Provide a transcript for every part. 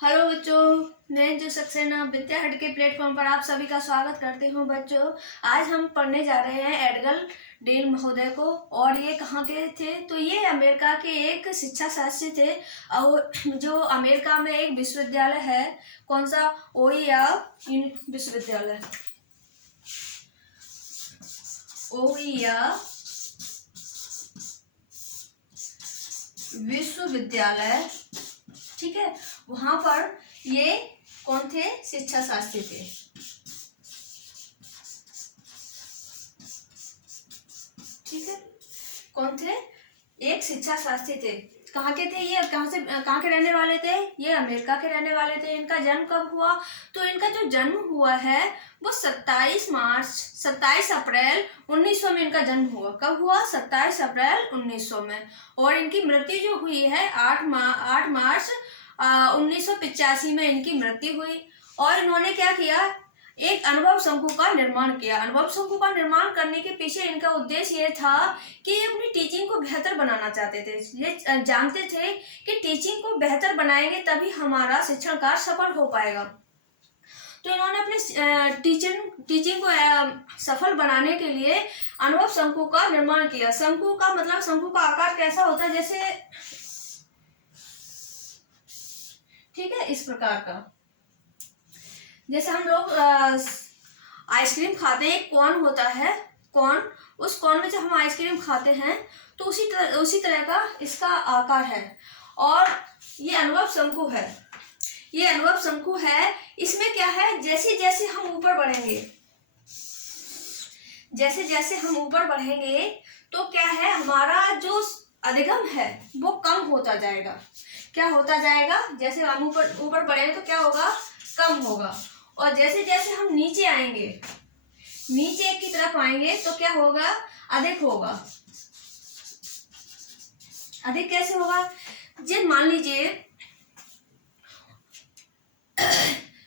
Hello बच्चों, मैं जो सक्सेना विद्या हट के प्लेटफॉर्म पर आप सभी का स्वागत करती हूँ। बच्चों, आज हम पढ़ने जा रहे हैं एडगल डेल महोदय को। और ये कहाँ के थे? तो ये अमेरिका के एक शिक्षा शास्त्री थे। और जो अमेरिका में एक विश्वविद्यालय है, कौन सा? ओहियो विश्वविद्यालय। ओहियो विश्वविद्यालय, ठीक है। वहां पर ये कौन थे? शिक्षा शास्त्री थे। ठीक है, कौन थे? एक शिक्षा शास्त्री थे। कहाँ के थे ये? कहाँ के रहने वाले थे? ये अमेरिका के रहने वाले थे। इनका जन्म कब हुआ? तो इनका जो जन्म हुआ है वो 27 अप्रैल 1900 में इनका जन्म हुआ। कब हुआ? 27 अप्रैल 1900 में। और इनकी मृत्यु जो हुई है 8 मार्च 1985 में इनकी मृत्यु हुई। और इन्होंने क्या किया? एक अनुभव शंकु का निर्माण किया। अनुभव शंकु का निर्माण करने के पीछे इनका उद्देश्य ये था कि ये अपनी टीचिंग को बेहतर बनाना चाहते थे। ये जानते थे कि टीचिंग को बेहतर बनाएंगे तभी हमारा शिक्षण कार्य सफल हो पाएगा। तो इन्होंने अपने टीचिंग को सफल बनाने के लिए अनुभव शंकु का निर्माण किया। शंकु का मतलब, शंकु का आकार कैसा होता है? जैसे, ठीक है, इस प्रकार का। जैसे हम लोग आइसक्रीम खाते हैं, एक कॉर्न होता है, कॉर्न। उस कॉर्न में जब हम आइसक्रीम खाते हैं तो उसी तरह का इसका आकार है। और ये अनुभव शंकु है। ये अनुभव शंकु है। इसमें क्या है? जैसे जैसे हम ऊपर बढ़ेंगे तो क्या है, हमारा जो अधिगम है वो कम होता जाएगा। क्या होता जाएगा? जैसे हम ऊपर बढ़ेंगे तो क्या होगा? कम होगा। और जैसे जैसे हम नीचे आएंगे, नीचे की तरफ आएंगे तो क्या होगा? अधिक होगा। अधिक कैसे होगा? जब मान लीजिए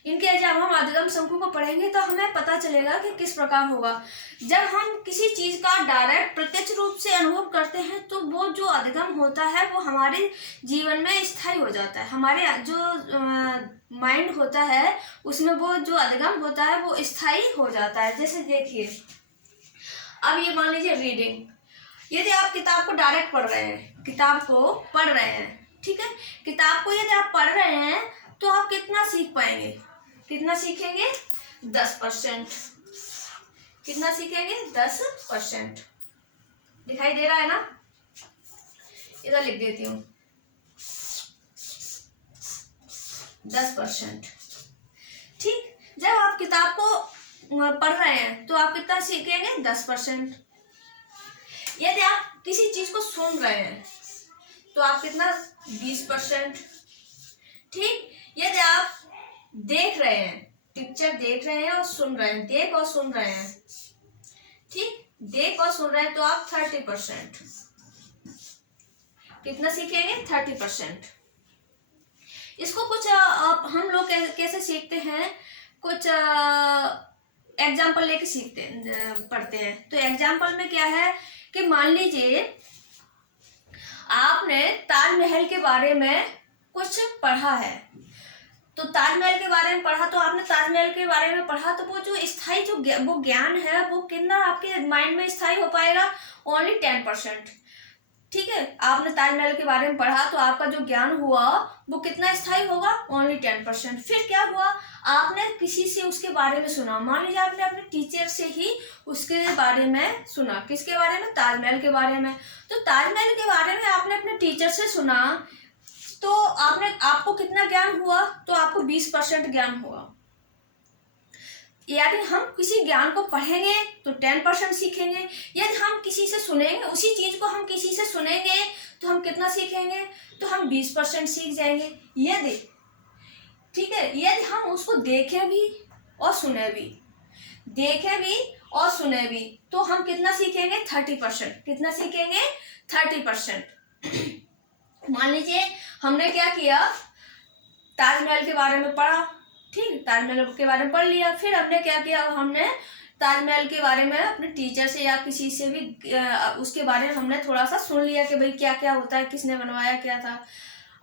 इनके जब हम अधिगम शंकु को पढ़ेंगे तो हमें पता चलेगा कि किस प्रकार होगा। जब हम किसी चीज का डायरेक्ट प्रत्यक्ष रूप से अनुभव करते हैं तो वो जो अधिगम होता है वो हमारे जीवन में स्थायी हो जाता है। हमारे जो माइंड होता है उसमें वो जो अधिगम होता है वो स्थायी हो जाता है। जैसे देखिए, अब ये मान लीजिए रीडिंग। यदि आप किताब को डायरेक्ट पढ़ रहे हैं, ठीक है, किताब को यदि आप पढ़ रहे हैं तो आप कितना सीख पाएंगे? कितना सीखेंगे? 10%। कितना सीखेंगे? 10%। दिखाई दे रहा है ना? इधर लिख देती हूँ, 10%। ठीक, जब आप किताब को पढ़ रहे हैं तो आप कितना सीखेंगे? 10%। यदि आप किसी चीज को सुन रहे हैं तो आप कितना? 20%। ठीक, यदि आप देख रहे हैं, पिक्चर देख रहे हैं और सुन रहे हैं, देख और सुन रहे हैं, ठीक, देख और सुन रहे हैं तो आप 30%। कितना सीखेंगे? 30%। इसको कुछ हम लोग कैसे सीखते हैं? कुछ एग्जाम्पल लेके पढ़ते हैं। तो एग्जाम्पल में क्या है कि मान लीजिए आपने ताजमहल के बारे में कुछ पढ़ा है। तो ताजमहल के बारे में पढ़ा तो आपने ताजमहल के बारे में पढ़ा तो वो जो स्थायी वो ज्ञान है वो कितना आपके माइंड में स्थायी हो पाएगा? ओनली 10%। ठीक है, आपने ताजमहल के बारे में पढ़ा तो आपका जो ज्ञान हुआ वो कितना स्थायी होगा? ओनली 10%। फिर क्या हुआ? आपने किसी से उसके बारे में सुना। मान लीजिए आपने अपने टीचर से ही उसके बारे में सुना। किसके बारे में? ताजमहल के बारे में। तो ताजमहल के बारे में आपने अपने टीचर से सुना तो आपको कितना ज्ञान हुआ? तो आपको 20% ज्ञान हुआ। यदि हम किसी ज्ञान को पढ़ेंगे तो 10% सीखेंगे। यदि हम किसी से सुनेंगे, उसी चीज को हम किसी से सुनेंगे तो हम कितना सीखेंगे? तो हम 20% सीख जाएंगे। यदि, ठीक है, यदि हम उसको देखें भी और सुने भी तो हम कितना सीखेंगे? 30%। कितना सीखेंगे? 30%। मान लीजिए हमने क्या किया? ताजमहल के बारे में पढ़ा, ठीक, ताजमहल के बारे में पढ़ लिया। फिर हमने क्या किया? हमने ताजमहल के बारे में अपने टीचर से या किसी से भी उसके बारे में हमने थोड़ा सा सुन लिया कि भाई क्या क्या होता है, किसने बनवाया, क्या था।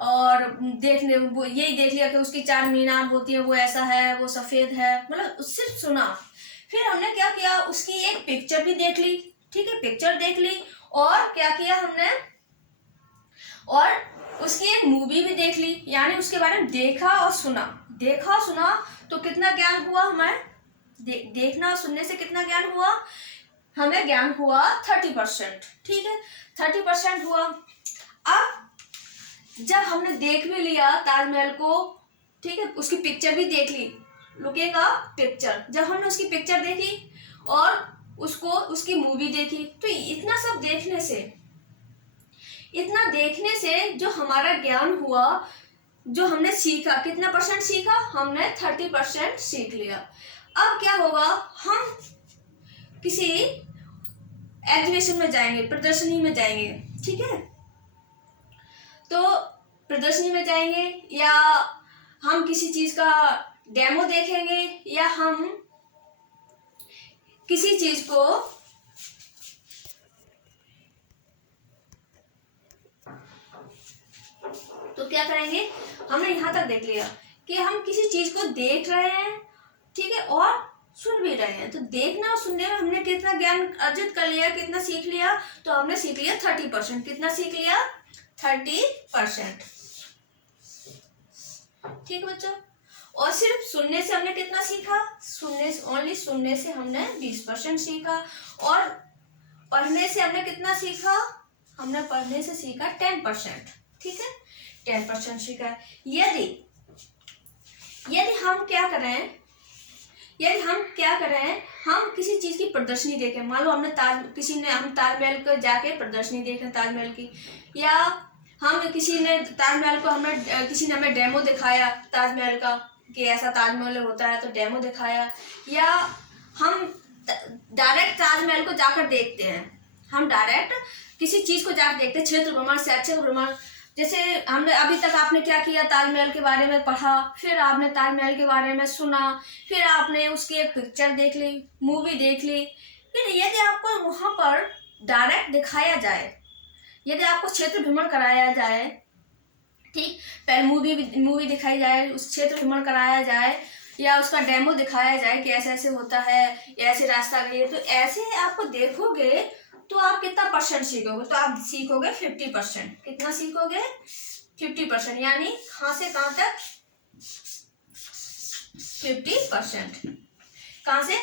और देखने वो यही देख लिया कि उसकी 4 मीनार होती है, वो ऐसा है, वो सफ़ेद है, मतलब सिर्फ सुना। फिर हमने क्या किया, उसकी एक पिक्चर भी देख ली, ठीक है, पिक्चर देख ली, और क्या किया हमने, और उसकी एक मूवी भी देख ली, यानी उसके बारे में देखा और सुना। देखा और सुना तो कितना ज्ञान हुआ हमें, देखना और सुनने से कितना ज्ञान हुआ, हमें ज्ञान हुआ 30%, ठीक है, 30% हुआ। अब जब हमने देख भी लिया ताजमहल को, ठीक है, उसकी पिक्चर भी देख ली, लुकेगा पिक्चर, जब हमने उसकी पिक्चर देखी और उसको उसकी मूवी देखी, तो इतना सब देखने से, इतना देखने से जो हमारा ज्ञान हुआ, जो हमने सीखा, कितना % सीखा, हमने 30% सीख लिया। अब क्या होगा, हम किसी एग्जीबिशन में जाएंगे, प्रदर्शनी में जाएंगे, ठीक है, तो प्रदर्शनी में जाएंगे, या हम किसी चीज का डेमो देखेंगे, या हम किसी चीज को तो क्या करेंगे, हमने यहाँ तक देख लिया कि हम किसी चीज को देख रहे हैं, ठीक है, और सुन भी रहे हैं। तो देखना और सुनने में हमने कितना ज्ञान अर्जित कर लिया, कितना सीख लिया, तो हमने सीख लिया 30%। कितना सीख लिया, 30%, ठीक है बच्चों। और सिर्फ सुनने से हमने कितना सीखा, ओनली सुनने से हमने 20% सीखा, और पढ़ने से हमने कितना सीखा, हमने पढ़ने से सीखा 10%, ठीक है, 10% सीखा। यदि हम क्या करें, हम किसी चीज की प्रदर्शनी देखें, मान लो हमने हम ताजमहल को जाके प्रदर्शनी देखें ताजमहल की, या हम किसी ने हमें डेमो दिखाया ताजमहल का कि ऐसा ताजमहल होता है, तो डेमो दिखाया, या हम डायरेक्ट ताजमहल को जाकर देखते हैं, हम डायरेक्ट किसी चीज को जाकर देखते हैं, क्षेत्र भ्रमण, शैक्षिक भ्रमण, जैसे हमने अभी तक आपने क्या किया, ताजमहल के बारे में पढ़ा, फिर आपने ताजमहल के बारे में सुना, फिर आपने उसकी एक पिक्चर देख ली, मूवी देख ली। फिर यदि आपको वहां पर डायरेक्ट दिखाया जाए, यदि आपको क्षेत्र भ्रमण कराया जाए, ठीक, पहले मूवी दिखाई जाए, उस क्षेत्र भ्रमण कराया जाए, या उसका डेमो दिखाया जाए कि ऐसे ऐसे होता है, ऐसे रास्ता गई, तो ऐसे आपको देखोगे तो आप कितना % सीखोगे, तो आप सीखोगे 50%। कितना सीखोगे, 50%, यानी कहाँ से कहाँ तक, 50%। कहाँ से,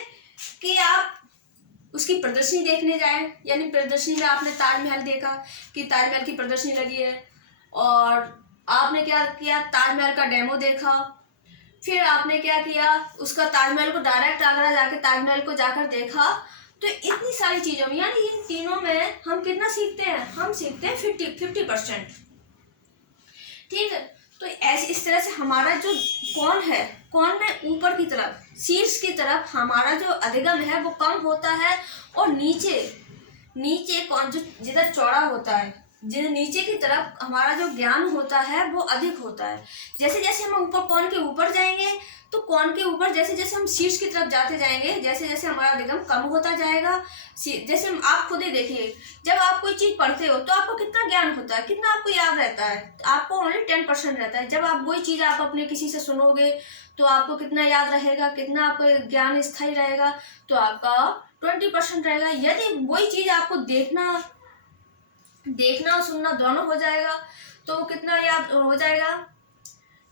कि आप उसकी प्रदर्शनी देखने जाए, यानी प्रदर्शनी में आपने ताजमहल देखा कि ताजमहल की प्रदर्शनी लगी है, और आपने क्या किया, ताजमहल का डेमो देखा, फिर आपने क्या किया, उसका ताजमहल को डायरेक्ट आगरा जाके ताजमहल को जाकर देखा। तो इतनी सारी चीजों में, यानी इन तीनों में हम कितना सीखते हैं, हम सीखते हैं 50%, ठीक है। तो ऐसे इस तरह से हमारा जो कौन में ऊपर की तरफ, शीर्ष की तरफ हमारा जो अधिगम है वो कम होता है, और नीचे कौन जो जिधर चौड़ा होता है, जिधर नीचे की तरफ हमारा जो ज्ञान होता है वो अधिक होता है। जैसे जैसे हम कौन के ऊपर जाएंगे, तो कौन के ऊपर जैसे जैसे हम शीर्ष की तरफ जाते जाएंगे, जैसे जैसे हमारा अधिगम कम होता जाएगा। जैसे आप खुद ही देखिए, जब आप कोई चीज पढ़ते हो तो आपको कितना ज्ञान होता है, कितना आपको याद रहता है, आपको ओनली 10% रहता है। जब आप वही चीज आप अपने किसी से सुनोगे तो आपको कितना याद रहेगा, कितना आपका ज्ञान स्थायी रहेगा, तो आपका 20% रहेगा। यदि वही चीज आपको देखना और सुनना दोनों हो जाएगा, तो कितना याद हो जाएगा,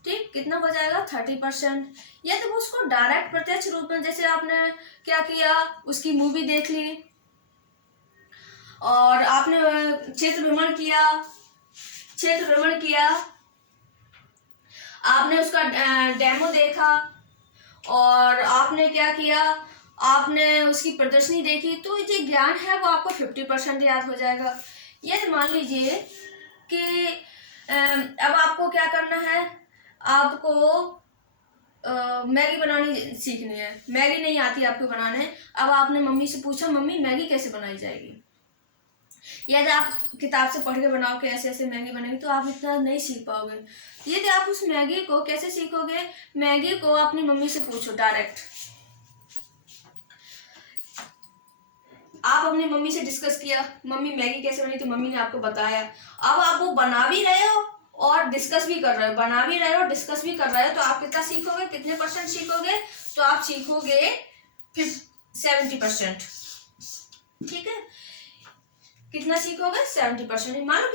ठीक, कितना हो जाएगा, 30%। या तो उसको डायरेक्ट प्रत्यक्ष रूप में, जैसे आपने क्या किया, उसकी मूवी देख ली, और आपने क्षेत्र भ्रमण किया, आपने उसका डेमो देखा, और आपने क्या किया, आपने उसकी प्रदर्शनी देखी, तो जो ज्ञान है वो आपको 50% याद हो जाएगा। यदि मान लीजिए कि अब आपको क्या करना है, आपको मैगी बनानी सीखनी है, मैगी नहीं आती आपको बनाने। अब आपने मम्मी से पूछा, मम्मी मैगी कैसे बनाई जाएगी, यदि आप किताब से पढ़ के बनाओ कि ऐसे ऐसे मैगी बनेगी, तो आप इतना नहीं सीख पाओगे। यदि आप उस मैगी को कैसे सीखोगे, मैगी को अपनी मम्मी से पूछो डायरेक्ट, आप अपनी मम्मी से डिस्कस किया, मम्मी मैगी कैसे बनी, तो मम्मी ने आपको बताया। अब आप वो बना भी रहे हो और डिस्कस भी कर रहे हो, बना भी रहे हो, डिस्कस भी कर रहे हो, तो आप कितना सीखोगे, कितने परसेंट सीखोगे? तो आप सीखोगे 70%। ठीक है, कितना सीखोगे? 70%। मान लो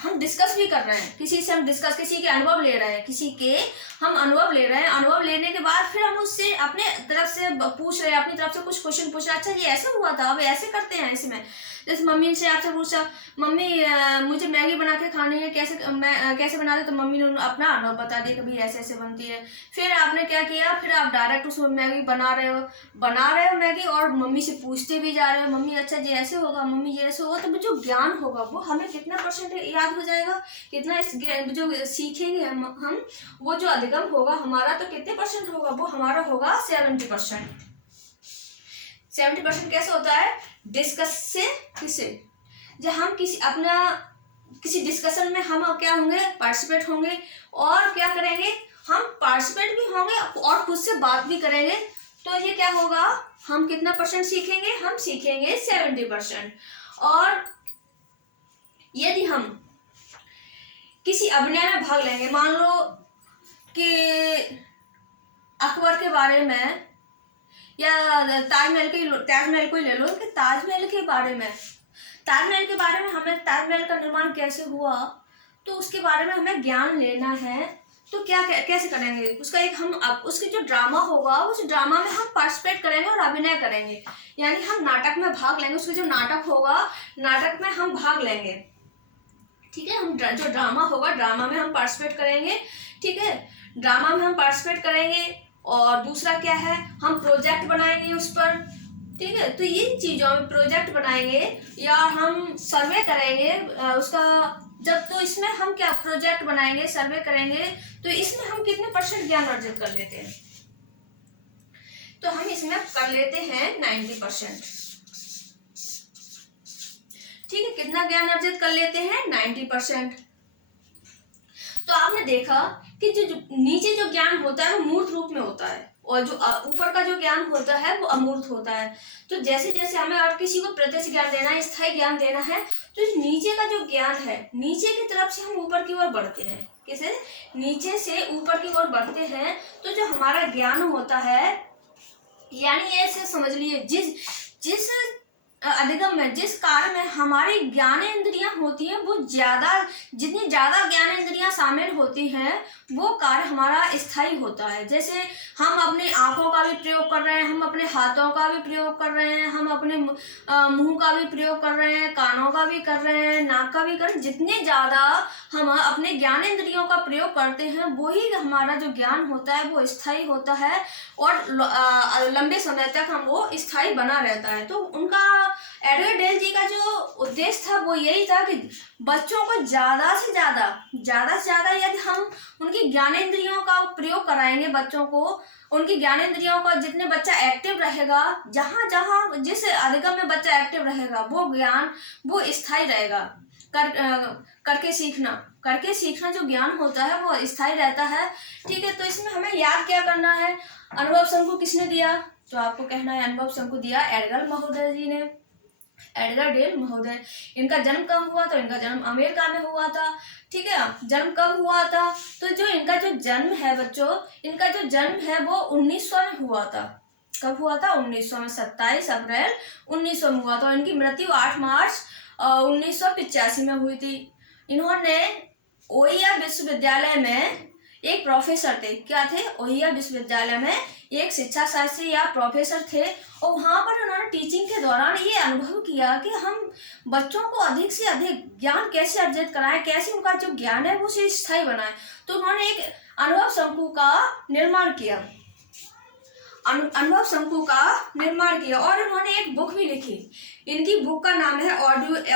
हम डिस्कस भी कर रहे हैं, किसी से हम डिस्कस, किसी के अनुभव ले रहे हैं, किसी के हम अनुभव ले रहे हैं, अनुभव लेने के बाद फिर हम उससे अपने तरफ से पूछ रहे हैं, अपनी तरफ से कुछ क्वेश्चन पूछ रहे हैं, अच्छा ये ऐसे हुआ था, अब ऐसे करते हैं इसमें। जैसे मम्मी से आपसे पूछा, मम्मी मुझे मैगी बना के खानी है, कैसे बनाते? तो मम्मी ने अपना अनुभव बता दिया, कभी ऐसे ऐसे बनती है। फिर आपने क्या किया, फिर आप डायरेक्ट उसमें मैगी बना रहे हो मैगी, और मम्मी से पूछते भी जा रहे हो, मम्मी अच्छा ये ऐसे होगा, मम्मी ये ऐसे होगा। तो जो ज्ञान होगा वो हमें कितना परसेंट याद हो जाएगा, कितना जो सीखेंगे हम वो जो अधिगम होगा हमारा, तो कितने परसेंट होगा? वो हमारा होगा 70%। 70% कैसे होता है? डिस्कस से किसे, जब हम किसी डिस्कशन में हम क्या होंगे, पार्टिसिपेट होंगे, और क्या करेंगे, हम पार्टिसिपेट भी होंगे और खुद से बात भी करेंगे। तो ये क्या होगा, हम कितना परसेंट सीखेंगे? हम सीखेंगे 70%। और यदि हम किसी अभिनय में भाग लेंगे, मान लो कि अकबर के बारे में, या ताजमहल को ही ले लो कि ताजमहल के बारे में हमें ताजमहल का निर्माण कैसे हुआ, तो उसके बारे में हमें ज्ञान लेना है। तो कैसे करेंगे? उसके जो ड्रामा होगा, उस ड्रामा में हम पार्टिसिपेट करेंगे और अभिनय करेंगे, यानी हम नाटक में भाग लेंगे। उसके जो नाटक होगा, नाटक में हम भाग लेंगे। ठीक है, हम जो ड्रामा होगा, ड्रामा में हम पार्टिसिपेट करेंगे। ठीक है, ड्रामा में हम पार्टिसिपेट करेंगे। और दूसरा क्या है, हम प्रोजेक्ट बनाएंगे उस पर। ठीक है, तो इन चीजों में प्रोजेक्ट बनाएंगे या हम सर्वे करेंगे उसका, तो इसमें हम क्या प्रोजेक्ट बनाएंगे, सर्वे करेंगे, तो इसमें हम कितने परसेंट ज्ञान अर्जित कर लेते हैं? तो हम इसमें कर लेते हैं 90%। ठीक है, कितना ज्ञान अर्जित कर लेते हैं? 90%। तो आपने देखा कि जो नीचे जो ज्ञान होता है वो मूर्त रूप में होता है, और जो ऊपर का जो ज्ञान होता है वो अमूर्त होता है। तो जैसे जैसे हमें और किसी को प्रत्यक्ष ज्ञान देना है, स्थायी ज्ञान देना है, तो नीचे का जो ज्ञान है, नीचे की तरफ से हम ऊपर की ओर बढ़ते हैं। कैसे? नीचे से ऊपर की ओर बढ़ते हैं। तो जो हमारा ज्ञान होता है, यानी ऐसे समझ लिए, जिस अधिगम में, जिस कार्य में हमारी ज्ञानेंद्रियां होती हैं, वो जितनी ज्यादा ज्ञानेंद्रियां शामिल होती हैं, वो कार्य हमारा स्थायी होता है। जैसे हम अपनी आंखों का भी प्रयोग कर रहे हैं, हम अपने हाथों का भी प्रयोग कर रहे हैं, हम अपने मुंह का भी प्रयोग कर रहे हैं, कानों का भी कर रहे हैं, नाक का भी कर रहे हैं। जितने ज्यादा हम अपने ज्ञानेंद्रियों का प्रयोग करते हैं, वही हमारा जो ज्ञान होता है वो स्थायी होता है, और लंबे समय तक हम वो स्थायी बना रहता है। तो उनका, एडवर्ड डेल जी का जो उद्देश्य था वो यही था कि बच्चों को ज्यादा से ज्यादा यदि हम उनकी ज्ञानेंद्रियों का प्रयोग कराएंगे, बच्चों को उनकी ज्ञानेंद्रियों का, जितने बच्चा एक्टिव रहेगा, जहां जिस अधिगम में बच्चा एक्टिव रहेगा, वो ज्ञान वो स्थायी रहेगा। करके सीखना जो ज्ञान होता है वो स्थायी रहता है। ठीक है, तो इसमें हमें याद क्या करना है? अनुभव शंकु किसने दिया? तो आपको कहना है अनुभव शंकु दिया एडगर महोदय जी ने, एडगर डेल महोदय। इनका जन्म कब हुआ? तो इनका जन्म अमेरिका में हुआ था। ठीक है, जन्म कब हुआ था? तो जो इनका जो जन्म है बच्चों, इनका जो जन्म है वो 1900 में हुआ था। कब हुआ था? 1900 में, 27 अप्रैल 1900 में हुआ था। इनकी मृत्यु 8 मार्च 1985 में हुई थी। इन्होंने ओहियो विश्वविद्यालय में एक प्रोफेसर थे। क्या थे? ओहियो विश्वविद्यालय में एक शिक्षा शास्त्री या प्रोफेसर थे, और वहां पर उन्होंने टीचिंग के दौरान ये अनुभव किया कि हम बच्चों को अधिक से अधिक ज्ञान कैसे अर्जित कराएं, कैसे उनका जो ज्ञान है वो स्थायी बनाएं। तो उन्होंने एक अनुभव शंकु का निर्माण किया, और उन्होंने एक बुक भी लिखी। इनकी बुक का नाम है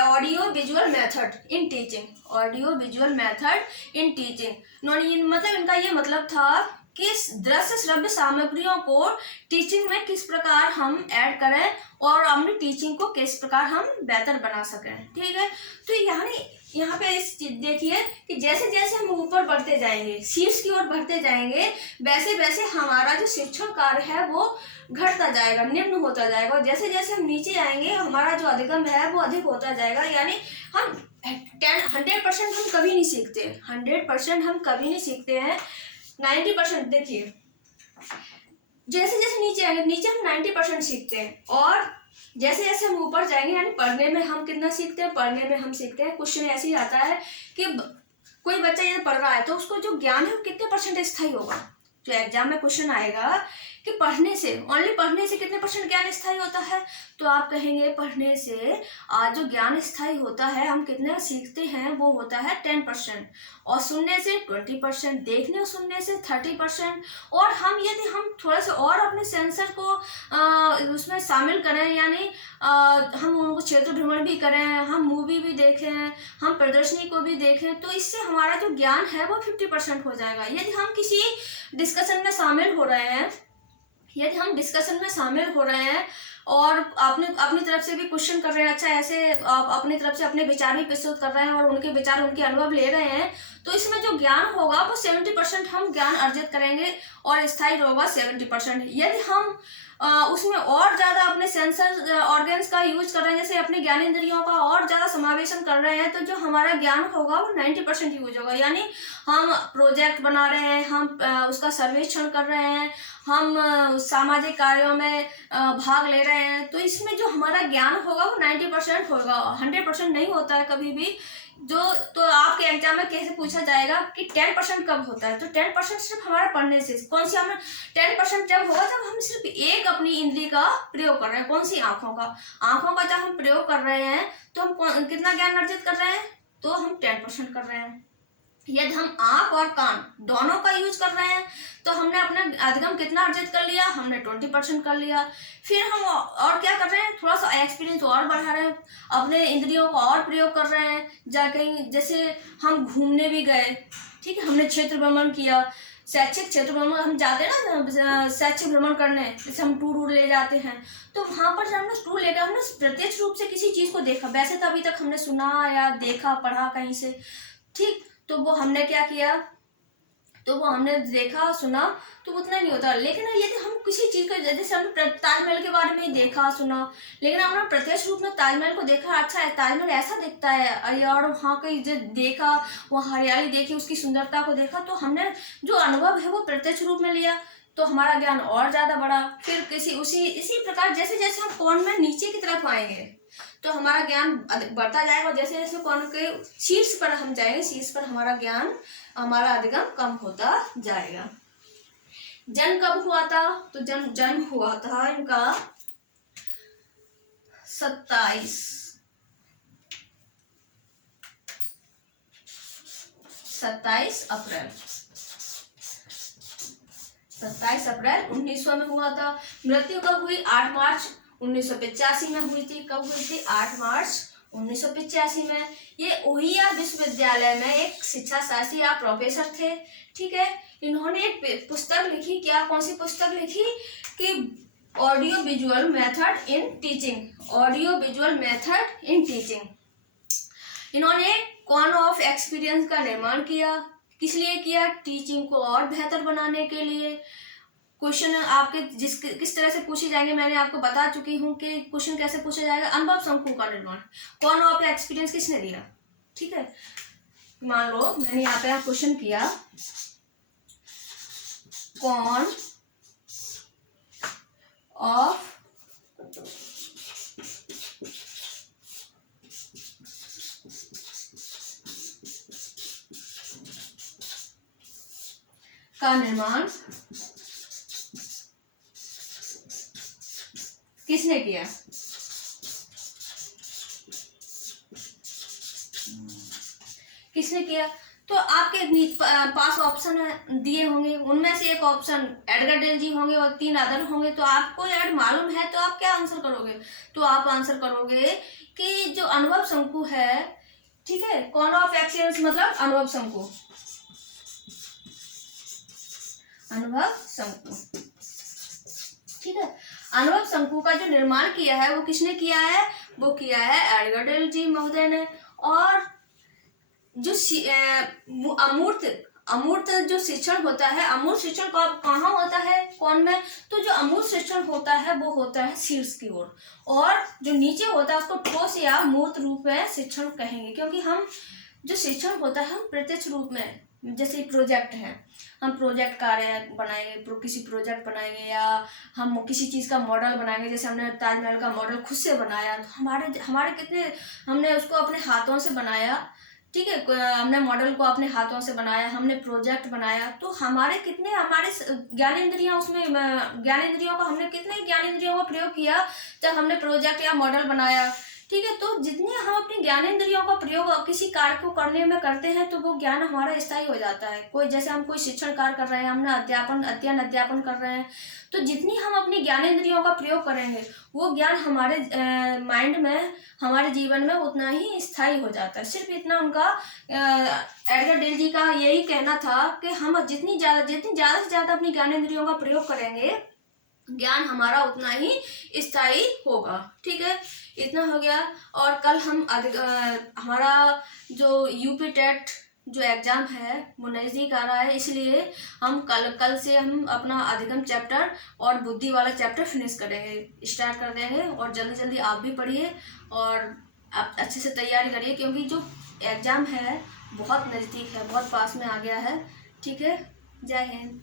audio visual method in teaching. Audio visual method in teaching. मतलब इनका ये मतलब था कि दृश्य श्रव्य सामग्रियों को टीचिंग में किस प्रकार हम ऐड करें और अपनी टीचिंग को किस प्रकार हम बेहतर बना सकें। ठीक है, तो यानी यहाँ पे इस देखिए कि जैसे जैसे हम ऊपर बढ़ते जाएंगे, शीर्ष की ओर बढ़ते जाएंगे, वैसे वैसे हमारा जो शिक्षण कार्य है वो घटता जाएगा, निम्न होता जाएगा। और जैसे जैसे हम नीचे आएंगे हमारा जो अधिगम है वो अधिक होता जाएगा। यानी हम 100% हम कभी नहीं सीखते, 100% हम कभी नहीं सीखते हैं। 90% देखिए, जैसे जैसे नीचे आएंगे, नीचे हम 90% सीखते हैं, और जैसे जैसे हम ऊपर जाएंगे, यानी पढ़ने में हम कितना सीखते हैं, पढ़ने में हम सीखते हैं। क्वेश्चन ऐसे ही आता है कि कोई बच्चा ये पढ़ रहा है तो उसको जो ज्ञान है वो कितने % स्थायी होगा। जो एग्जाम में क्वेश्चन आएगा कि पढ़ने से, ओनली पढ़ने से कितने % ज्ञान स्थायी होता है, तो आप कहेंगे पढ़ने से जो ज्ञान स्थायी होता है, हम कितना सीखते हैं, वो होता है 10%, और सुनने से 20%, देखने और सुनने से 30%। और हम यदि हम थोड़ा सा और अपने सेंसर को उसमें शामिल करें, यानी हम उनको क्षेत्र भ्रमण भी करें, हम मूवी भी देखें, हम प्रदर्शनी को भी देखें, तो इससे हमारा जो ज्ञान है वो 50% हो जाएगा। यदि हम किसी डिस्कशन में शामिल हो रहे हैं, यदि हम डिस्कशन में शामिल हो रहे हैं और आपने अपनी तरफ से भी क्वेश्चन कर रहे हैं, अच्छा ऐसे आप अपनी तरफ से अपने विचार भी प्रस्तुत कर रहे हैं और उनके विचार, उनके अनुभव ले रहे हैं, तो इसमें जो ज्ञान होगा वो 70% हम ज्ञान अर्जित करेंगे और स्थायी होगा 70%। यदि हम उसमें और ज़्यादा अपने सेंसर ऑर्गन्स का यूज कर रहे हैं, जैसे अपने ज्ञानेंद्रियों का और ज़्यादा समावेशन कर रहे हैं, तो जो हमारा ज्ञान होगा वो 90% यूज होगा। यानी हम प्रोजेक्ट बना रहे हैं, हम उसका सर्वेक्षण कर रहे हैं, हम सामाजिक कार्यों में भाग ले रहे हैं, तो इसमें जो हमारा ज्ञान होगा वो 90% होगा, 100% नहीं होता है कभी भी। तो आपके एग्जाम में कैसे पूछा जाएगा कि 10% कब होता है, तो 10% सिर्फ हमारा पढ़ने से। कौन सी हमें 10% जब होगा जब हम सिर्फ एक अपनी इंद्री का प्रयोग कर रहे हैं, कौन सी, आंखों का। आंखों का जब हम प्रयोग कर रहे हैं तो हम कितना ज्ञान अर्जित कर रहे हैं, तो हम 10% कर रहे हैं। यदि हम आंख और कान दोनों का यूज कर रहे हैं तो हमने अपना अधिगम कितना अर्जित कर लिया, हमने 20% कर लिया। फिर हम और क्या कर रहे हैं, थोड़ा सा एक्सपीरियंस और बढ़ा रहे हैं, अपने इंद्रियों को और प्रयोग कर रहे हैं। कहीं जैसे हम घूमने भी गए, ठीक है, हमने क्षेत्र भ्रमण किया, शैक्षिक क्षेत्र भ्रमण हम जाते हैं ना, शैक्षिक भ्रमण करने, जैसे हम टूर ले जाते हैं, तो वहाँ पर जब हमने टूर लेकर हमने प्रत्यक्ष रूप से किसी चीज़ को देखा, वैसे तो अभी तक हमने सुना या देखा पढ़ा कहीं से, ठीक, तो वो हमने क्या किया, तो वो हमने देखा सुना तो उतना नहीं होता। लेकिन यदि हम किसी चीज़ का, जैसे हमने ताजमहल के बारे में देखा सुना, लेकिन हमने प्रत्यक्ष रूप में ताजमहल को देखा, अच्छा ताजमहल ऐसा दिखता है, और वहाँ कहीं जो देखा, वहाँ हरियाली देखी, उसकी सुंदरता को देखा, तो हमने जो अनुभव है वो प्रत्यक्ष रूप में लिया, तो हमारा ज्ञान और ज़्यादा बढ़ा। फिर इसी प्रकार जैसे जैसे हम कोण में नीचे की तरफ आएंगे तो हमारा ज्ञान बढ़ता जाएगा, और जैसे जैसे कोण के शीर्ष पर हम जाएंगे, शीर्ष पर हमारा ज्ञान, हमारा अधिगम कम होता जाएगा। जन्म कब हुआ था, तो जन्म हुआ था इनका 27 अप्रैल 1900 में हुआ था। मृत्यु कब हुई, 8 मार्च 1985 में हुई थी। कब हुई थी, 8 मार्च 1985 में। ये ओहिया विश्वविद्यालय में एक शिक्षा शास्त्री या प्रोफेसर थे, ठीक है। इन्होंने एक पुस्तक लिखी, क्या, कौन सी पुस्तक लिखी, कि audio visual method in teaching, audio visual method in teaching. इन्होंने कॉन ऑफ एक्सपीरियंस का निर्माण किया, किस लिए किया, टीचिंग को और बेहतर बनाने के लिए। क्वेश्चन आपके किस तरह से पूछे जाएंगे मैंने आपको बता चुकी हूँ कि क्वेश्चन कैसे पूछा जाएगा। अनुभव शंकु का निर्माण, कौन ऑफ एक्सपीरियंस किसने दिया, ठीक है। मान लो मैंने यहाँ पे क्वेश्चन किया, कौन ऑफ का निर्माण किसने किया, किसने किया। तो आपके पास ऑप्शन दिए होंगे, उनमें से एक ऑप्शन एडगर डेल जी होंगे और 3 अदर होंगे। तो आपको यार मालूम है तो आप क्या आंसर करोगे, तो आप आंसर करोगे कि जो अनुभव शंकु है, ठीक है, कौन ऑफ एक्सपीरियंस मतलब अनुभव शंकु, अनुभव शंकु, ठीक है। अनुभव शंकु का जो निर्माण किया है वो किसने किया है, वो किया है एडगर डेल जी महोदय ने। और अमूर्त अमूर्त जो शिक्षण होता है, अमूर्त शिक्षण कहाँ होता है, कौन में? तो जो अमूर्त शिक्षण होता है वो होता है शीर्ष की ओर, और जो नीचे होता है उसको ठोस या मूर्त रूप में शिक्षण कहेंगे। क्योंकि हम जो शिक्षण होता है हम प्रत्यक्ष रूप में, जैसे प्रोजेक्ट है, हम प्रोजेक्ट कार्य बनाएंगे, किसी प्रोजेक्ट बनाएंगे, या हम किसी चीज़ का मॉडल बनाएंगे। जैसे हमने ताजमहल का मॉडल खुद से बनाया, तो हमारे कितने, हमने उसको अपने हाथों से बनाया, ठीक है, हमने मॉडल को अपने हाथों से बनाया, हमने प्रोजेक्ट बनाया, तो हमारे ज्ञानेंद्रियां उसमें, ज्ञानेंद्रियों का हमने कितने ज्ञानेंद्रियों का प्रयोग किया जब हमने प्रोजेक्ट या मॉडल बनाया, ठीक है। तो जितने हम अपनी ज्ञानेंद्रियों का प्रयोग किसी कार्य को करने में करते हैं तो वो ज्ञान हमारा स्थायी हो जाता है। जैसे हम कोई शिक्षण कार्य कर रहे हैं, हमने अध्ययन कर रहे हैं, तो जितनी हम अपनी ज्ञानेंद्रियों का प्रयोग करेंगे वो ज्ञान हमारे माइंड में, हमारे जीवन में उतना ही स्थायी हो जाता है। सिर्फ इतना उनका एडगर डेल जी का यही कहना था कि हम जितनी ज़्यादा से ज़्यादा अपनी ज्ञानेंद्रियों का प्रयोग करेंगे, ज्ञान हमारा उतना ही स्थायी होगा। ठीक है, इतना हो गया। और कल हम हमारा जो यूपी टेट जो एग्जाम है वो नज़दीक आ रहा है, इसलिए हम कल से हम अपना अधिगम चैप्टर और बुद्धि वाला चैप्टर फिनिश करेंगे, स्टार्ट कर देंगे। और जल्दी जल्दी आप भी पढ़िए और आप अच्छे से तैयारी करिए, क्योंकि जो एग्ज़ाम है बहुत नज़दीक है, बहुत पास में आ गया है। ठीक है, जय हिंद।